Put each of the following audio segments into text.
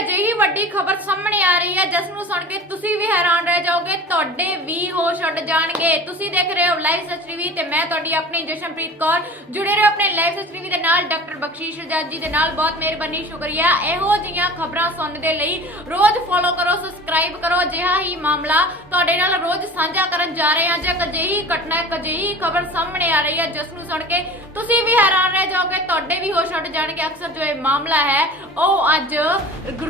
ਅਜਿਹੀ ਵੱਡੀ ਖਬਰ ਸਾਹਮਣੇ ਆ ਰਹੀ ਹੈ, ਜਿਸ ਨੂੰ ਸੁਣ ਕੇ ਤੁਸੀਂ ਵੀ ਹੈਰਾਨ ਰਹਿ ਜਾਓਗੇ, ਤੁਹਾਡੇ ਵੀ ਹੋਸ਼ ਉੱਡ ਜਾਣਗੇ। ਤੁਸੀਂ ਦੇਖ ਰਹੇ ਹੋ ਲਾਈਵ ਸੱਚ ਟੀਵੀ ਤੇ ਮੈਂ ਤੁਹਾਡੀ ਆਪਣੀ ਜਸ਼ਨਪ੍ਰੀਤ ਕੌਰ। ਜੁੜੇ ਰਹੋ ਆਪਣੇ ਲਾਈਵ ਸੱਚ ਟੀਵੀ ਦੇ ਨਾਲ ਡਾਕਟਰ ਬਖਸ਼ੀਸ਼ ਜੱਜ ਜੀ ਦੇ ਨਾਲ। ਬਹੁਤ ਮਿਹਰਬਾਨੀ, ਸ਼ੁਕਰੀਆ। ਇਹੋ ਜਿਹੀਆਂ ਖਬਰਾਂ ਸੁਣਨ ਦੇ ਲਈ ਰੋਜ਼ ਫੋਲੋ ਕਰੋ ਸਬਸਕ੍ਰਾਈਬ ਕਰੋ। ਅਜਿਹਾ ਹੀ ਮਾਮਲਾ ਤੁਹਾਡੇ ਨਾਲ ਰੋਜ਼ ਸਾਂਝਾ ਕਰਨ ਜਾ ਰਹੇ ਹਾਂ, ਜੇ ਅਜਿਹੀ ਘਟਨਾ, ਇੱਕ ਅਜਿਹੀ ਖਬਰ ਸਾਹਮਣੇ ਆ ਰਹੀ ਹੈ, ਜਿਸ ਨੂੰ ਸੁਣ ਕੇ ਤੁਸੀਂ ਵੀ ਹੈਰਾਨ ਰਹਿ ਜਾਓਗੇ, ਤੁਹਾਡੇ ਵੀ ਹੋਸ਼ ਉੱਡ ਜਾਣਗੇ। ਅਕਸਰ ਜੋ ਇਹ ਮਾਮਲਾ ਹੈ, ਉਹ ਅੱਜ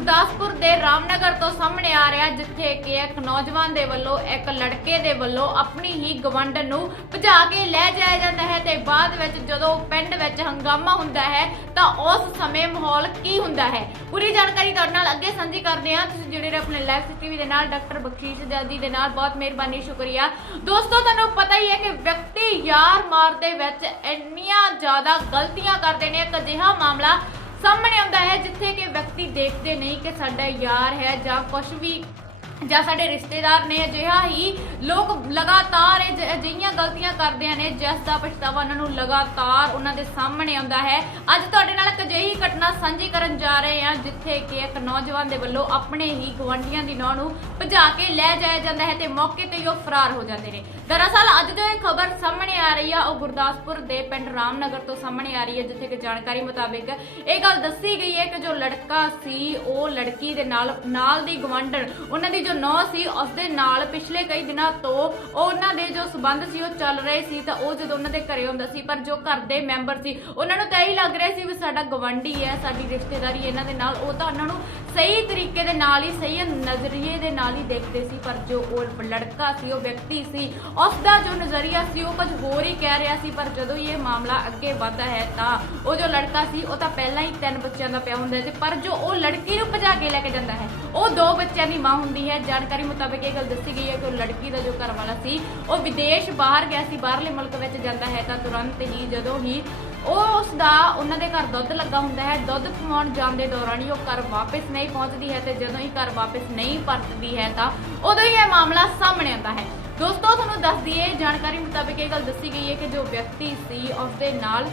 ਗੁਰਦਾਸਪੁਰ ਦੇ ਰਾਮਨਗਰ ਤੋਂ ਸਾਹਮਣੇ ਆ ਰਿਹਾ, ਜਿੱਥੇ ਕਿ ਇੱਕ ਨੌਜਵਾਨ ਦੇ ਵੱਲੋਂ, ਇੱਕ ਲੜਕੇ ਦੇ ਵੱਲੋਂ ਆਪਣੀ ਹੀ ਗਵੰਡ ਨੂੰ ਭਜਾ ਕੇ ਲੈ ਜਾਇਆ ਜਾਂਦਾ ਹੈ ਤੇ ਬਾਅਦ ਵਿੱਚ ਜਦੋਂ ਪਿੰਡ ਵਿੱਚ ਹੰਗਾਮਾ ਹੁੰਦਾ ਹੈ, ਤਾਂ ਉਸ ਸਮੇਂ ਮਾਹੌਲ ਕੀ ਹੁੰਦਾ ਹੈ? ਪੂਰੀ ਜਾਣਕਾਰੀ ਤੁਹਾਡੇ ਨਾਲ ਅੱਗੇ ਸਾਂਝੀ ਕਰਦੇ ਹਾਂ। ਤੁਸੀਂ ਜੁੜੇ ਰਹੋ ਆਪਣੇ ਲਾਈਵ ਟੀਵੀ ਦੇ ਨਾਲ, ਡਾਕਟਰ ਬਖਸ਼ੀਸ਼ ਜਾਦੀ ਦੇ ਨਾਲ। ਬਹੁਤ ਮਿਹਰਬਾਨੀ, ਸ਼ੁਕਰੀਆ। ਦੋਸਤੋ, ਤੁਹਾਨੂੰ ਪਤਾ ਹੀ ਹੈ ਕਿ ਵਿਅਕਤੀ ਯਾਰ ਮਾਰ ਦੇ ਵਿੱਚ ਇੰਨੀਆਂ ਜ਼ਿਆਦਾ ਗਲਤੀਆਂ ਕਰਦੇ ਨੇ, ਇੱਕ ਅਜਿਹਾ ਮਾਮਲਾ ਸਾਹਮਣੇ ਆਉਂਦਾ ਹੈ ਜਿੱਥੇ ਕਿ ਵਿਅਕਤੀ ਦੇਖਦੇ ਨਹੀਂ ਕਿ ਸਾਡਾ ਯਾਰ ਹੈ ਜਾਂ ਕੁਝ ਵੀ ਜਾਂ ਸਾਡੇ ਰਿਸ਼ਤੇਦਾਰ ਨੇ ਅਜਿਹਾ ਹੀ ਲੋਕ ਲਗਾਤਾਰ ਇਹ ਅਜਿਹੀਆਂ ਗਲਤੀਆਂ ਕਰਦੇ ਨੇ ਜਿਸ ਦਾ ਪਛਤਾਵਾ ਉਹਨਾਂ ਨੂੰ ਲਗਾਤਾਰ ਉਹਨਾਂ ਦੇ ਸਾਹਮਣੇ ਆਉਂਦਾ ਹੈ। ਅੱਜ ਤੁਹਾਡੇ ਨਾਲ ਇੱਕ ਅਜਿਹੀ ਘਟਨਾ ਸਾਂਝੀ ਕਰਨ ਜਾ ਰਹੇ ਹਾਂ, ਜਿੱਥੇ ਕਿ ਇੱਕ ਨੌਜਵਾਨ ਦੇ ਵੱਲੋਂ ਆਪਣੇ ਹੀ ਗਵੰਡੀਆਂ ਦੀ ਨੌਂ ਨੂੰ ਭਜਾ ਕੇ ਲੈ ਜਾਇਆ ਜਾਂਦਾ ਹੈ ਤੇ ਮੌਕੇ ਤੇ ਹੀ ਉਹ ਫਰਾਰ ਹੋ ਜਾਂਦੇ ਨੇ। ਦਰਅਸਲ ਅੱਜ ਜੋ ਇਹ ਖਬਰ ਸਾਹਮਣੇ ਆ ਰਹੀ ਆ, ਉਹ ਗੁਰਦਾਸਪੁਰ ਦੇ ਪਿੰਡ ਰਾਮਨਗਰ ਤੋਂ ਸਾਹਮਣੇ ਆ ਰਹੀ ਹੈ, ਜਿੱਥੇ ਕਿ ਜਾਣਕਾਰੀ ਮੁਤਾਬਿਕ ਇਹ ਗੱਲ ਦੱਸੀ ਗਈ ਹੈ ਕਿ ਜੋ ਲੜਕਾ ਸੀ, ਉਹ ਲੜਕੀ ਦੇ ਨਾਲ ਨਾਲ ਦੀ ਗਵੰਡਣ ਉਹਨਾਂ ਦੀ ਜੋ ਨੌ ਸੀ ਉਸ ਦੇ ਨਾਲ ਪਿਛਲੇ ਕਈ ਦਿਨਾਂ ਤੋਂ ਉਹਨਾਂ ਦੇ ਜੋ ਸਬੰਧ ਸੀ, ਉਹ ਚੱਲ ਰਹੇ ਸੀ, ਤਾਂ ਉਹ ਜਦੋਂ ਉਹਨਾਂ ਦੇ ਘਰੇ ਹੁੰਦਾ ਸੀ, ਪਰ ਜੋ ਘਰ ਦੇ ਮੈਂਬਰ ਸੀ, ਉਹਨਾਂ ਨੂੰ ਤਾਂ ਇਹੀ ਲੱਗ ਰਿਹਾ ਸੀ ਵੀ ਸਾਡਾ ਗਵੰਡੀ ਹੈ, ਸਾਡੀ ਰਿਸ਼ਤੇਦਾਰੀ ਇਹਨਾਂ ਦੇ ਨਾਲ, ਉਹ ਤਾਂ ਉਹਨਾਂ ਨੂੰ ਸਹੀ ਤਰੀਕੇ ਦੇ ਨਾਲ ਹੀ, ਸਹੀ ਨਜ਼ਰੀਏ ਦੇ ਨਾਲ ਹੀ ਦੇਖਦੇ ਸੀ, ਪਰ ਜੋ ਉਹ ਲੜਕਾ ਸੀ, ਉਹ ਵਿਅਕਤੀ ਸੀ ਉਸ ਦਾ ਜੋ ਨਜ਼ਰੀਆ ਸੀ, ਉਹ ਕੁਝ ਹੋਰ ਹੀ ਕਹਿ ਰਿਹਾ ਸੀ, ਪਰ ਜਦੋਂ ਹੀ ਇਹ ਮਾਮਲਾ ਅੱਗੇ ਵਧਦਾ ਹੈ, ਤਾਂ ਉਹ ਜੋ ਲੜਕਾ ਸੀ, ਉਹ ਤਾਂ ਪਹਿਲਾਂ ਹੀ ਤਿੰਨ ਬੱਚਿਆਂ ਦਾ ਪਿਆ ਹੁੰਦਾ ਸੀ, ਪਰ ਜੋ ਉਹ ਲੜਕੀ ਨੂੰ ਭਜਾ ਕੇ ਲੈ ਕੇ ਜਾਂਦਾ ਹੈ, ਉਹ ਦੋ ਬੱਚਿਆਂ ਦੀ ਮਾਂ ਹੁੰਦੀ ਹੈ ਜਾਣਕਾਰੀ ਮੁਤਾਬਕ ਇਹ ਗੱਲ ਦੱਸੀ ਗਈ ਹੈ ਕਿ ਉਹ ਲੜਕੀ ਦਾ ਜੋ ਘਰ ਵਾਲਾ ਸੀ, ਉਹ ਵਿਦੇਸ਼ ਬਾਹਰ ਗਿਆ ਸੀ, ਬਾਹਰਲੇ ਮੁਲਕ ਵਿੱਚ ਜਾਂਦਾ ਹੈ ਤਾਂ ਤੁਰੰਤ ਹੀ ਜਦੋਂ ਹੀ ਉਹ ਉਸ ਦਾ ਉਹਨਾਂ ਦੇ ਘਰ ਦੁੱਧ ਲੱਗਾ ਹੁੰਦਾ ਹੈ, ਦੁੱਧ ਪਵਾਉਣ ਜਾਣ ਦੇ ਦੌਰਾਨ ਹੀ ਉਹ ਘਰ ਵਾਪਸ ਨਹੀਂ ਪਹੁੰਚਦੀ ਹੈ ਤੇ ਜਦੋਂ ਹੀ ਘਰ ਵਾਪਸ ਨਹੀਂ ਪਰਤਦੀ ਹੈ ਤਾਂ ਉਦੋਂ ਹੀ ਇਹ ਮਾਮਲਾ ਸਾਹਮਣੇ ਆਉਂਦਾ ਹੈ। ਦੋਸਤੋ, ਤੁਹਾਨੂੰ ਦੱਸ ਦਈਏ, ਜਾਣਕਾਰੀ ਮੁਤਾਬਕ ਇਹ ਗੱਲ ਦੱਸੀ ਗਈ ਹੈ ਕਿ ਜੋ ਵਿਅਕਤੀ ਸੀ ਉਸ ਦੇ ਨਾਲ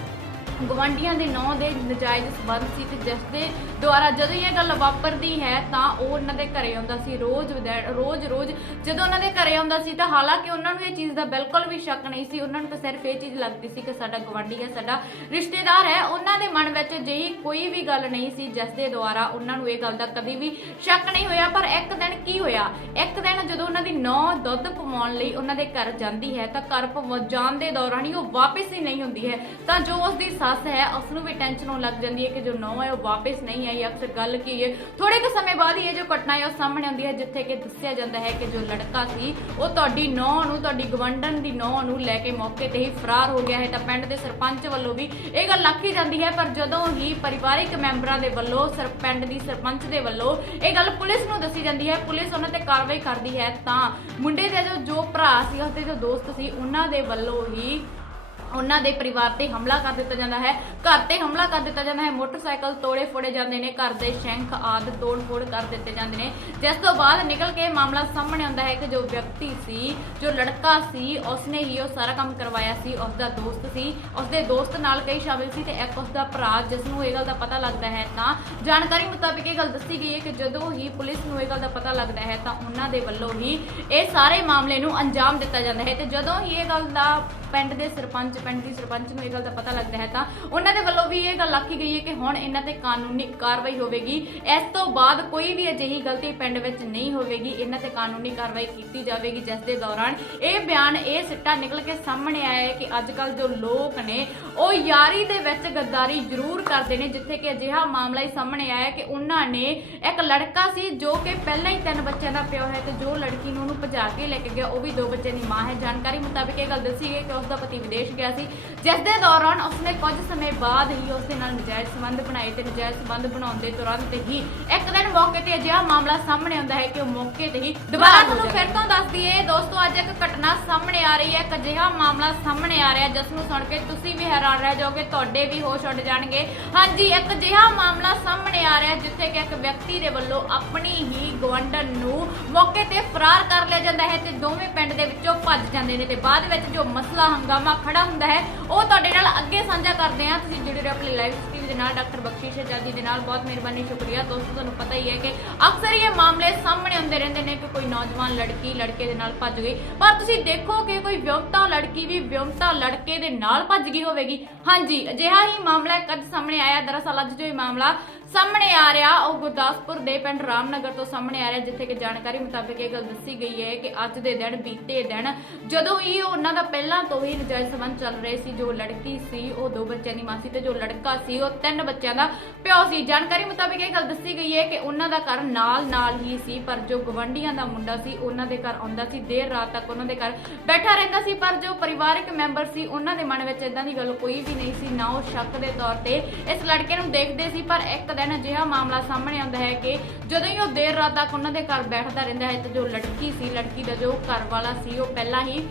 ਗਵਾਂਡੀਆਂ ਦੇ ਨਾਂ ਦੇ ਨਜਾਇਜ਼ ਸਬੰਧ ਸੀ ਤੇ ਜਿਸ ਦੇ ਦੁਆਰਾ ਜਦੋਂ ਇਹ ਗੱਲ ਵਾਪਰਦੀ ਹੈ ਤਾਂ ਉਹ ਉਹਨਾਂ ਦੇ ਘਰੇ ਆਉਂਦਾ ਸੀ। ਰੋਜ਼ ਰੋਜ਼ ਰੋਜ਼ ਜਦੋਂ ਉਹਨਾਂ ਦੇ ਘਰੇ ਆਉਂਦਾ ਸੀ ਤਾਂ ਹਾਲਾਂਕਿ ਉਹਨਾਂ ਨੂੰ ਇਹ ਚੀਜ਼ ਦਾ ਬਿਲਕੁਲ ਵੀ ਸ਼ੱਕ ਨਹੀਂ ਸੀ। ਉਹਨਾਂ ਨੂੰ ਤਾਂ ਸਿਰਫ ਇਹ ਚੀਜ਼ ਲੱਗਦੀ ਸੀ ਕਿ ਸਾਡਾ ਗਵਾਂਡੀ ਹੈ, ਸਾਡਾ ਰਿਸ਼ਤੇਦਾਰ ਹੈ। ਉਹਨਾਂ ਦੇ ਮਨ ਵਿੱਚ ਅਜਿਹੀ ਕੋਈ ਵੀ ਗੱਲ ਨਹੀਂ ਸੀ ਜਿਸ ਦੇ ਦੁਆਰਾ ਉਹਨਾਂ ਨੂੰ ਇਹ ਗੱਲ ਦਾ ਕਦੀ ਵੀ ਸ਼ੱਕ ਨਹੀਂ ਹੋਇਆ। ਪਰ ਇੱਕ ਦਿਨ ਕੀ ਹੋਇਆ? ਇੱਕ ਦਿਨ ਜਦੋਂ ਉਹਨਾਂ ਦੀ ਨੌ ਦੁੱਧ ਪਵਾਉਣ ਲਈ ਉਹਨਾਂ ਦੇ ਘਰ ਜਾਂਦੀ ਹੈ ਤਾਂ ਘਰ ਪਵਾ ਜਾਣ ਦੇ ਦੌਰਾਨ ਹੀ ਉਹ ਵਾਪਸ ਹੀ ਨਹੀਂ ਹੁੰਦੀ ਹੈ। ਤਾਂ ਜੋ ਉਸ ਦੀ ਸੱਸ ਹੈ ਉਸ ਨੂੰ ਵੀ ਟੈਨਸ਼ਨ ਹੋਣ ਲੱਗ ਜਾਂਦੀ ਹੈ ਕਿ ਜੋ ਨੌ ਹੈ ਉਹ ਵਾਪਸ ਨਹੀਂ ਆਈ, ਅਕਸਰ ਗੱਲ ਕੀ ਹੈ ਥੋੜੇ ਕੁ ਸਮੇਂ ਬਾਅਦ ਹੀ ਇਹ ਜੋ ਘਟਨਾ ਹੈ ਉਹ ਸਾਹਮਣੇ ਆਉਂਦੀ ਹੈ, ਜਿੱਥੇ ਕਿ ਦੱਸਿਆ ਜਾਂਦਾ ਹੈ ਕਿ ਜੋ ਲੜਕਾ ਸੀ, ਉਹ ਤੁਹਾਡੀ ਨੌ ਨੂੰ, ਤੁਹਾਡੀ ਗਵੰਡਨ ਦੀ ਨੌ ਨੂੰ ਲੈ ਕੇ ਮੌਕੇ ਤੇ ਹੀ ਫਰਾਰ ਹੋ ਗਿਆ ਹੈ। ਤਾਂ ਪਿੰਡ ਦੇ ਸਰਪੰਚ ਵੱਲੋਂ ਵੀ ਇਹ ਗੱਲ ਆਖੀ ਜਾਂਦੀ ਹੈ, ਪਰ ਜਦੋਂ ਹੀ ਪਰਿਵਾਰਿਕ ਮੈਂਬਰਾਂ ਦੇ ਵੱਲੋਂ, ਸਰ, ਪਿੰਡ ਦੀ ਸਰਪੰਚ ਦੇ ਵੱਲੋਂ ਇਹ ਗੱਲ ਪੁਲਿਸ ਨੂੰ ਦੱਸੀ ਜਾਂਦੀ ਹੈ, ਪੁਲਿਸ ਉਹਨਾਂ ਤੇ ਕਾਰਵਾਈ ਕਰਦੀ ਹੈ, ਤਾਂ ਮੁੰਡੇ ਦੇ ਜੋ ਭਰਾ ਸੀ ਉਸਦੇ ਜੋ ਦੋਸਤ ਸੀ, ਉਹਨਾਂ ਦੇ ਵੱਲੋਂ ਹੀ ਉਹਨਾਂ ਦੇ ਪਰਿਵਾਰ ਤੇ ਹਮਲਾ ਕਰ ਦਿੱਤਾ ਜਾਂਦਾ ਹੈ। ਘਰ ਤੇ ਹਮਲਾ ਕਰ ਦਿੱਤਾ ਜਾਂਦਾ ਹੈ। ਮੋਟਰਸਾਈਕਲ ਤੋੜੇ ਫੋੜੇ ਜਾਂਦੇ ਨੇ। ਘਰ ਦੇ ਸ਼ੰਖ ਆਦ ਤੋੜ ਫੋੜ ਕਰ ਦਿੱਤੇ ਜਾਂਦੇ ਨੇ। ਜਿਸ ਤੋਂ ਬਾਅਦ ਨਿਕਲ ਕੇ ਮਾਮਲਾ ਸਾਹਮਣੇ ਆਉਂਦਾ ਹੈ ਕਿ ਜੋ ਵਿਅਕਤੀ ਸੀ, ਜੋ ਲੜਕਾ ਸੀ, ਉਸਨੇ ਹੀ ਉਹ ਸਾਰਾ ਕੰਮ ਕਰਵਾਇਆ ਸੀ। ਉਸ ਦਾ ਦੋਸਤ ਸੀ। ਉਸਦੇ ਦੋਸਤ ਨਾਲ ਕਈ ਸ਼ਾਮਿਲ ਸੀ ਤੇ ਇੱਕ ਉਸ ਦਾ ਭਰਾ, ਜਿਸ ਨੂੰ ਇਹ ਗੱਲ ਦਾ ਪਤਾ ਲੱਗਦਾ ਹੈ ਤਾਂ ਜਾਣਕਾਰੀ ਮੁਤਾਬਿਕ ਇਹ ਗੱਲ ਦੱਸੀ ਗਈ ਹੈ ਕਿ ਜਦੋਂ ਹੀ ਪੁਲਿਸ ਨੂੰ ਇਹ ਗੱਲ ਦਾ ਪਤਾ ਲੱਗਦਾ ਹੈ ਤਾਂ ਉਹਨਾਂ ਦੇ ਵੱਲੋਂ ਹੀ ਇਹ ਸਾਰੇ ਮਾਮਲੇ ਨੂੰ ਅੰਜਾਮ ਦਿੱਤਾ ਜਾਂਦਾ ਹੈ ਤੇ ਜਦੋਂ ਹੀ ਇਹ ਗੱਲ ਦਾ ਪਿੰਡ ਦੇ ਸਰਪੰਚ ਪਿੰਡ ਦੀ ਸਰਪੰਚ ਨੂੰ ਇਹ ਗੱਲ ਦਾ ਪਤਾ ਲੱਗਦਾ ਹੈ ਤਾਂ ਉਹਨਾਂ ਦੇ ਵੱਲੋਂ ਵੀ ਇਹ ਗੱਲ ਆਖੀ ਗਈ ਹੈ ਕਿ ਹੁਣ ਇਹਨਾਂ ਤੇ ਕਾਨੂੰਨੀ ਕਾਰਵਾਈ ਹੋਵੇਗੀ। ਇਸ ਤੋਂ ਬਾਅਦ ਕੋਈ ਵੀ ਅਜਿਹੀ ਗਲਤੀ ਪਿੰਡ ਵਿੱਚ ਨਹੀਂ ਹੋਵੇਗੀ। ਇਹਨਾਂ ਤੇ ਕਾਨੂੰਨੀ ਕਾਰਵਾਈ ਕੀਤੀ ਜਾਵੇਗੀ, ਜਿਸ ਦੇ ਦੌਰਾਨ ਇਹ ਬਿਆਨ, ਇਹ ਸਿੱਟਾ ਨਿਕਲ ਕੇ ਸਾਹਮਣੇ ਆਇਆ ਹੈ ਕਿ ਅੱਜ ਕੱਲ ਜੋ ਲੋਕ ਨੇ, ਉਹ ਯਾਰੀ ਦੇ ਵਿੱਚ ਗੱਦਾਰੀ ਜ਼ਰੂਰ ਕਰਦੇ ਨੇ, ਜਿੱਥੇ ਕਿ ਅਜਿਹਾ ਮਾਮਲਾ ਹੀ ਸਾਹਮਣੇ ਆਇਆ ਕਿ ਉਹਨਾਂ ਨੇ ਇੱਕ ਲੜਕਾ ਸੀ ਜੋ ਕਿ ਪਹਿਲਾਂ ਹੀ ਤਿੰਨ ਬੱਚਿਆਂ ਦਾ ਪਿਓ ਹੈ ਤੇ ਜੋ ਲੜਕੀ ਨੂੰ ਉਹਨੂੰ ਭਜਾ ਕੇ ਲੈ ਕੇ ਗਿਆ, ਉਹ ਵੀ ਦੋ ਬੱਚੇ ਦੀ ਮਾਂ ਹੈ। ਜਾਣਕਾਰੀ ਮੁਤਾਬਕ ਇਹ ਗੱਲ ਦੱਸੀ ਗਈ ਕਿ ਉਸ ਦਾ ਪਤੀ ਵਿਦੇਸ਼ ਗਿਆ ਸੀ। ਜਿਸ ਦੇ ਦੌਰਾਨ ਉਸਨੇ ਕੁਝ ਸਮੇਂ ਬਾਅਦ ਹੀ ਉਸ ਦੇ ਨਾਲ ਨਜਾਇਜ਼ ਸੰਬੰਧ ਬਣਾਏ ਤੇ ਨਜਾਇਜ਼ ਸੰਬੰਧ ਬਣਾਉਣ ਦੇ ਤੁਰੰਤ ਹੀ ਇੱਕ ਦਿਨ ਮੌਕੇ ਤੇ ਅਜਿਹਾ ਮਾਮਲਾ ਸਾਹਮਣੇ ਆਉਂਦਾ ਹੈ ਕਿ ਉਹ ਮੌਕੇ ਤੇ ਹੀ ਦੁਬਾਰਾ ਤੁਹਾਨੂੰ ਫਿਰ ਤੋਂ ਦੱਸ ਦਈਏ ਦੋਸਤੋ ਅੱਜ ਇੱਕ ਘਟਨਾ ਸਾਹਮਣੇ ਆ ਰਹੀ ਹੈ ਇੱਕ ਅਜਿਹਾ ਮਾਮਲਾ ਸਾਹਮਣੇ ਆ ਰਿਹਾ ਜਿਸ ਨੂੰ ਸੁਣ ਕੇ ਤੁਸੀਂ ਵੀ ਹੈਰਾਨ ਰਹਿ ਜਾਓਗੇ ਤੁਹਾਡੇ ਵੀ ਹੋਸ਼ ਉੱਡ ਜਾਣਗੇ। ਹਾਂਜੀ ਇੱਕ ਅਜਿਹਾ ਮਾਮਲਾ ਸਾਹਮਣੇ ਆ ਰਿਹਾ ਜਿੱਥੇ ਕਿ ਇੱਕ ਵਿਅਕਤੀ ਦੇ ਵੱਲੋਂ ਆਪਣੀ ਹੀ ਗਵੰਡਨ ਨੂੰ ਮੌਕੇ ਤੇ ਫਰਾਰ ਕਰ ਲਿਆ ਜਾਂਦਾ ਹੈ ਤੇ ਦੋਵੇਂ ਪਿੰਡ ਦੇ ਵਿੱਚੋਂ ਭੱਜ ਜਾਂਦੇ ਨੇ ਤੇ ਬਾਅਦ ਵਿੱਚ ਜੋ ਮਸਲਾ ਹੰਗਾਮਾ ਖੜਾ ਹੁੰਦਾ ਹੈ। ਉਹ ਤੁਹਾਡੇ ਨਾਲ ਅੱਗੇ ਸਾਂਝਾ ਕਰਦੇ ਹਾਂ। ਤੁਸੀਂ ਜੁੜੇ ਰਹੋ ਆਪਣੇ ਲਾਈਵ ਸਟ੍ਰੀਮ ਦੇ ਨਾਲ। ਡਾਕਟਰ ਬਖਸ਼ੀਸ਼ ਆਜ਼ਾਦੀ ਦੇ ਨਾਲ। ਬਹੁਤ ਮਿਹਰਬਾਨੀ, ਸ਼ੁਕਰੀਆ। ਦੋਸਤੋ, ਤੁਹਾਨੂੰ ਪਤਾ ਹੀ ਹੈ ਕਿ ਅਕਸਰ ਇਹ ਮਾਮਲੇ ਸਾਹਮਣੇ ਆਉਂਦੇ ਰਹਿੰਦੇ ਨੇ ਕਿ ਕੋਈ ਨੌਜਵਾਨ ਲੜਕੀ, ਲੜਕੇ ਦੇ ਨਾਲ ਭੱਜ ਗਈ। ਪਰ ਤੁਸੀਂ ਦੇਖੋ ਕਿ ਕੋਈ ਵਿਅਕਤਾ ਲੜਕੀ ਵੀ ਵਿਅਕਤਾ ਲੜਕੇ ਦੇ ਨਾਲ ਭੱਜ ਗਈ ਹੋਵੇਗੀ। ਹਾਂਜੀ, ਅਜਿਹਾ ਹੀ ਮਾਮਲਾ ਕੱਦ ਸਾਹਮਣੇ ਆਇਆ? ਦਰਅਸਲ ਅੱਜ ਜੋ ਇਹ ਮਾਮਲਾ ਸਾਹਮਣੇ ਆ ਰਿਹਾ, ਉਹ ਗੁਰਦਾਸਪੁਰ ਦੇ ਪਿੰਡ ਰਾਮਨਗਰ ਤੋਂ ਸਾਹਮਣੇ ਆ ਰਿਹਾ, ਜਿੱਥੇ ਕਿ ਜਾਣਕਾਰੀ ਮੁਤਾਬਕ ਇਹ ਗੱਲ ਦੱਸੀ ਗਈ ਹੈ ਕਿ ਅੱਜ ਦੇ ਦਿਨ, ਬੀਤੇ ਦਿਨ ਜਦੋਂ ਹੀ ਉਹਨਾਂ ਦਾ ਪਹਿਲਾਂ ਤੋਂ ਹੀ ਨਜਾਇਜ਼ ਸੰਬੰਧ ਚੱਲ ਰਹੇ ਸੀ, ਜੋ ਲੜਕੀ ਸੀ, ਉਹ ਦੋ ਬੱਚਿਆਂ ਦੀ ਮਾਂ ਸੀ ਤੇ ਜੋ ਲੜਕਾ ਸੀ, ਉਹ ਤਿੰਨ ਬੱਚਿਆਂ ਦਾ ਪਿਓ ਸੀ। ਜਾਣਕਾਰੀ ਮੁਤਾਬਕ ਇਹ ਗੱਲ ਦੱਸੀ ਗਈ ਹੈ ਕਿ ਉਹਨਾਂ ਦਾ ਘਰ ਨਾਲ ਨਾਲ ਹੀ ਸੀ, ਪਰ ਜੋ ਗਵੰਡੀਆਂ ਦਾ ਮੁੰਡਾ ਸੀ, ਉਹਨਾਂ ਦੇ ਘਰ ਆਉਂਦਾ ਸੀ, ਦੇਰ ਰਾਤ ਤੱਕ ਉਹਨਾਂ ਦੇ ਘਰ ਬੈਠਾ ਰਹਿੰਦਾ ਸੀ, ਪਰ ਜੋ ਪਰਿਵਾਰਕ ਮੈਂਬਰ ਸੀ, ਉਹਨਾਂ ਦੇ ਮਨ ਵਿੱਚ ਇਦਾਂ ਦੀ ਗੱਲ ਕੋਈ ਵੀ ਨਹੀਂ ਸੀ, ਨਾ ਉਹ ਸ਼ੱਕ ਦੇ ਤੌਰ ਤੇ ਇਸ ਲੜਕੇ ਨੂੰ ਦੇਖਦੇ ਸੀ, ਪਰ ਇੱਕ ਦਿਨ ਅਜਿਹਾ ਮਾਮਲਾ ਸਾਹਮਣੇ ਆਉਂਦਾ ਹੈ ਕਿ ਜਦੋਂ ਹੀ ਉਹ ਦੇਰ ਰਾਤ ਤੱਕ ਉਹਨਾਂ ਦੇ ਘਰ ਬੈਠਦਾ ਰਹਿੰਦਾ ਹੈ, ਤੇ ਜੋ ਲੜਕੀ ਸੀ, ਲੜਕੀ ਦਾ ਜੋ ਘਰ ਵਾਲਾ ਸੀ, ਉਹ ਪਹਿਲਾਂ ਹੀ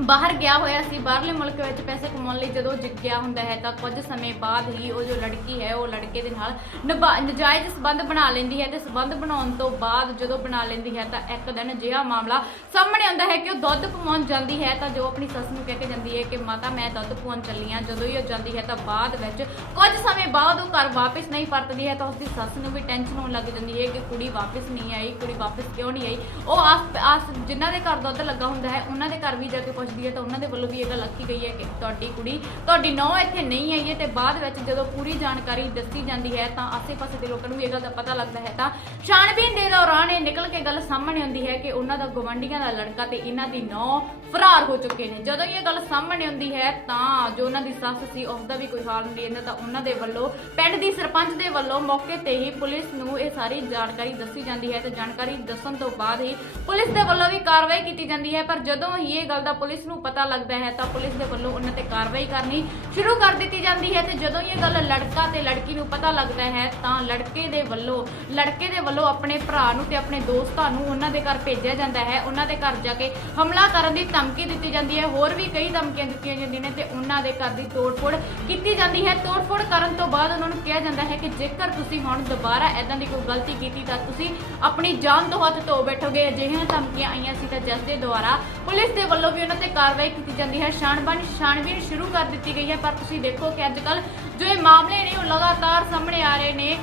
ਬਾਹਰ ਗਿਆ ਹੋਇਆ ਸੀ, ਬਾਹਰਲੇ ਮੁਲਕ ਵਿੱਚ ਪੈਸੇ ਕਮਾਉਣ ਲਈ ਜਦੋਂ ਜਿ ਗਿਆ ਹੁੰਦਾ ਹੈ ਤਾਂ ਕੁਝ ਸਮੇਂ ਬਾਅਦ ਹੀ ਉਹ ਜੋ ਲੜਕੀ ਹੈ, ਉਹ ਲੜਕੇ ਦੇ ਨਾਲ ਨਬਾ- ਨਜਾਇਜ਼ ਸਬੰਧ ਬਣਾ ਲੈਂਦੀ ਹੈ ਤੇ ਸਬੰਧ ਬਣਾਉਣ ਤੋਂ ਬਾਅਦ ਜਦੋਂ ਬਣਾ ਲੈਂਦੀ ਹੈ ਤਾਂ ਇੱਕ ਦਿਨ ਅਜਿਹਾ ਮਾਮਲਾ ਸਾਹਮਣੇ ਆਉਂਦਾ ਹੈ ਕਿ ਉਹ ਦੁੱਧ ਪਵਾਉਣ ਜਾਂਦੀ ਹੈ ਤਾਂ ਜੋ ਆਪਣੀ ਸੱਸ ਨੂੰ ਕਹਿ ਕੇ ਜਾਂਦੀ ਹੈ ਕਿ, ਮਾਤਾ, ਮੈਂ ਦੁੱਧ ਪਵਾਉਣ ਚੱਲੀ ਹਾਂ। ਜਦੋਂ ਹੀ ਉਹ ਜਾਂਦੀ ਹੈ ਤਾਂ ਬਾਅਦ ਵਿੱਚ ਕੁਝ ਸਮੇਂ ਬਾਅਦ ਉਹ ਘਰ ਵਾਪਸ ਨਹੀਂ ਪਰਤਦੀ ਹੈ ਤਾਂ ਉਸਦੀ ਸੱਸ ਨੂੰ ਵੀ ਟੈਨਸ਼ਨ ਹੋਣ ਲੱਗ ਜਾਂਦੀ ਹੈ ਕਿ ਕੁੜੀ ਵਾਪਸ ਨਹੀਂ ਆਈ, ਕੁੜੀ ਵਾਪਸ ਕਿਉਂ ਨਹੀਂ ਆਈ? ਉਹ ਆਸ ਆਸ ਜਿਨ੍ਹਾਂ ਦੇ ਘਰ ਦੁੱਧ ਲੱਗਾ ਹੁੰਦਾ ਹੈ, ਉਹਨਾਂ ਦੇ ਘਰ ਵੀ ਜਾ ਕੇ ਪੁੱਛਦੀ ਹੈ ਤਾਂ ਉਹਨਾਂ ਦੇ ਵੱਲੋਂ ਵੀ ਇਹ ਗੱਲ ਆਖੀ ਗਈ ਹੈ ਕਿ ਤੁਹਾਡੀ ਕੁੜੀ, ਤੁਹਾਡੀ ਨੌ ਇੱਥੇ ਨਹੀਂ ਆਈ ਹੈ ਤੇ ਬਾਅਦ ਵਿੱਚ ਜਦੋਂ ਪੂਰੀ ਜਾਣਕਾਰੀ ਦੱਸੀ ਜਾਂਦੀ ਹੈ ਤਾਂ ਆਸੇ-ਪਾਸੇ ਦੇ ਲੋਕਾਂ ਨੂੰ ਇਹ ਗੱਲ ਦਾ ਪਤਾ ਲੱਗਦਾ ਹੈ ਤਾਂ ਛਾਣਬੀਨ ਦੇ ਦੌਰਾਨ ਇਹ ਨਿਕਲ ਕੇ ਗੱਲ ਸਾਹਮਣੇ ਆਉਂਦੀ ਹੈ ਕਿ ਉਹਨਾਂ ਦਾ ਗਵੰਡੀਆਂ ਦਾ ਲੜਕਾ ਤੇ ਇਹਨਾਂ ਦੀ ਨੌ ਫਰਾਰ ਹੋ ਚੁੱਕੇ ਨੇ। ਜਦੋਂ ਇਹ ਗੱਲ ਸਾਹਮਣੇ ਆਉਂਦੀ ਹੈ ਤਾਂ ਜੋ ਉਹਨਾਂ ਦੀ ਸੱਸ ਸੀ, ਉਸ ਦਾ ਵੀ ਕੋਈ ਹਾਲ ਨਹੀਂ ਰਹਿੰਦਾ ਤਾਂ ਉਹਨਾਂ ਦੇ ਵੱਲੋਂ, ਪਿੰਡ ਦੀ ਸਰਪੰਚ ਦੇ ਵੱਲੋਂ ਮੌਕੇ ਤੇ ਹੀ ਪੁਲਿਸ ਨੂੰ ਇਹ ਸਾਰੀ ਜਾਣਕਾਰੀ ਦੱਸੀ ਜਾਂਦੀ ਹੈ ਤੇ ਜਾਣਕਾਰੀ ਦੱਸਣ ਤੋਂ ਬਾਅਦ ਹੀ ਪੁਲਿਸ ਦੇ ਵੱਲੋਂ ਵੀ ਕਾਰਵਾਈ ਕੀਤੀ ਜਾਂਦੀ ਹੈ। ਪਰ ਜਦੋਂ ਹੀ ਇਹ ਗੱਲ ਦਾ ਪੁਲਿਸ ਨੂੰ ਪਤਾ ਲੱਗਦਾ ਹੈ ਤਾਂ ਪੁਲਿਸ ਦੇ ਵੱਲੋਂ ਉਹਨਾਂ ਤੇ ਕਾਰਵਾਈ ਕਰਨੀ ਸ਼ੁਰੂ ਕਰ ਦਿੱਤੀ ਜਾਂਦੀ ਹੈ ਤੇ ਜਦੋਂ ਇਹ ਗੱਲ ਲੜਕਾ ਤੇ ਲੜਕੀ ਨੂੰ ਪਤਾ ਲੱਗਦਾ ਹੈ ਤਾਂ ਲੜਕੇ ਦੇ ਵੱਲੋਂ, ਲੜਕੇ ਦੇ ਵੱਲੋਂ ਆਪਣੇ ਭਰਾ ਨੂੰ ਤੇ ਆਪਣੇ ਦੋਸਤਾਂ ਨੂੰ ਉਹਨਾਂ ਦੇ ਘਰ ਭੇਜਿਆ ਜਾਂਦਾ ਹੈ। ਉਹਨਾਂ ਦੇ ਘਰ ਜਾ ਕੇ ਹਮਲਾ ਕਰਨ ਦੀ ਧਮਕੀ ਦਿੱਤੀ ਜਾਂਦੀ ਹੈ। ਹੋਰ ਵੀ ਕਈ ਧਮਕੀਆਂ ਦਿੱਤੀਆਂ ਜਾਂਦੀਆਂ ਨੇ ਤੇ ਉਹਨਾਂ ਦੇ ਘਰ ਦੀ ਤੋੜਫੋੜ ਕੀਤੀ ਜਾਂਦੀ ਹੈ। ਤੋੜਫੋੜ ਕਰਨ ਤੋਂ ਬਾਅਦ ਉਹਨਾਂ ਨੂੰ ਕਿਹਾ ਜਾਂਦਾ ਹੈ ਕਿ ਜੇਕਰ ਤੁਸੀਂ ਹੁਣ ਦੁਬਾਰਾ ਐਦਾਂ ਦੀ ਕੋਈ ਗਲਤੀ ਕੀਤੀ ਤਾਂ ਤੁਸੀਂ ਆਪਣੀ ਜਾਨ ਤੋਂ ਹੱਥ ਧੋ ਬੈਠੋਗੇ। ਅਜਿਹੀਆਂ ਧਮਕੀਆਂ ਆਈਆਂ ਸੀ ਤਾਂ ਜਿਸ ਦੇ ਦੁਆਰਾ ਪੁਲਿਸ ਦੇ ਵੱਲੋਂ ਵੀ ਉਹਨਾਂ ਤੇ ਕਾਰਵਾਈ ਕੀਤੀ ਜਾਂਦੀ ਹੈ। ਛਾਣਬੀਨ ਛਾਣਬੀਨ ਸ਼ੁਰੂ ਕਰ ਦਿੱਤੀ ਗਈ ਹੈ, ਪਰ ਤੁਸੀਂ ਦੇਖੋ ਕਿ ਅੱਜ ਕੱਲ ਜੋ ਇਹ ਮਾਮਲੇ ਨੇ, ਉਹ ਲਗਾਤਾਰ ਸਾਹਮਣੇ ਆ ਰਹੇ ਨੇ।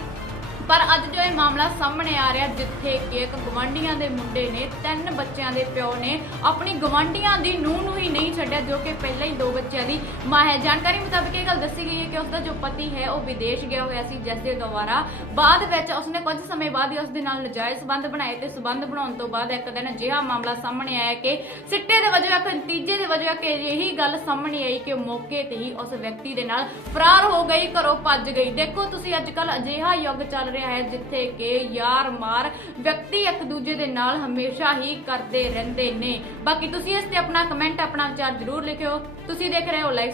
ਪਰ ਅੱਜ ਜੋ ਇਹ ਮਾਮਲਾ ਸਾਹਮਣੇ ਆ ਰਿਹਾ, ਜਿੱਥੇ ਕਿ ਇੱਕ ਗਵਾਂਢੀਆਂ ਦੇ ਮੁੰਡੇ ਨੇ, ਤਿੰਨ ਬੱਚਿਆਂ ਦੇ ਪਿਓ ਨੇ ਆਪਣੀ ਗਵਾਂਢੀਆਂ ਦੀ ਨੂੰਹ ਨੂੰ ਹੀ ਨਹੀਂ ਛੱਡਿਆ, ਜੋ ਕਿ ਪਹਿਲਾਂ ਹੀ ਦੋ ਬੱਚਿਆਂ ਦੀ ਮਾਂ ਹੈ। ਜਾਣਕਾਰੀ ਮੁਤਾਬਕ ਇਹ ਗੱਲ ਦੱਸੀ ਗਈ ਹੈ ਕਿ ਉਸਦਾ ਜੋ ਪਤੀ ਹੈ, ਉਹ ਵਿਦੇਸ਼ ਗਿਆ ਹੋਇਆ ਸੀ, ਜਿਸ ਦੇ ਦੁਆਰਾ ਬਾਅਦ ਵਿੱਚ ਉਸਨੇ ਕੁਝ ਸਮੇਂ ਬਾਅਦ ਹੀ ਉਸ ਦੇ ਨਾਲ ਨਜਾਇਜ਼ ਸਬੰਧ ਬਣਾਏ ਤੇ ਸਬੰਧ ਬਣਾਉਣ ਤੋਂ ਬਾਅਦ ਇੱਕ ਦਿਨ ਅਜਿਹਾ ਮਾਮਲਾ ਸਾਹਮਣੇ ਆਇਆ ਕਿ ਸਿੱਟੇ ਦੇ ਵਜੋਂ ਇੱਕ ਨਤੀਜੇ ਦੇ ਵਜੋਂ ਕਿ ਇਹੀ ਗੱਲ ਸਾਹਮਣੇ ਆਈ ਕਿ ਮੌਕੇ ਤੇ ਹੀ ਉਸ ਵਿਅਕਤੀ ਦੇ ਨਾਲ ਫਰਾਰ ਹੋ ਗਈ, ਘਰੋਂ ਭੱਜ ਗਈ। ਦੇਖੋ ਤੁਸੀਂ ਅੱਜ ਕੱਲ ਅਜਿਹਾ ਯੁੱਗ ਚੱਲ ਰਿਹਾ ਹੈ, ਜਿੱਥੇ ਕਿ ਯਾਰ ਮਾਰ ਵਿਅਕਤੀ ਇੱਕ ਦੂਜੇ ਦੇ ਨਾਲ ਹਮੇਸ਼ਾ ਹੀ ਕਰਦੇ ਰਹਿੰਦੇ ਨੇ। ਬਾਕੀ ਤੁਸੀਂ ਇਸ ਤੇ ਆਪਣਾ ਕਮੈਂਟ ਆਪਣਾ ਵਿਚਾਰ ਜ਼ਰੂਰ ਲਿਖਿਓ। ਤੁਸੀਂ ਦੇਖ ਰਹੇ ਹੋ ਲਾਈਵ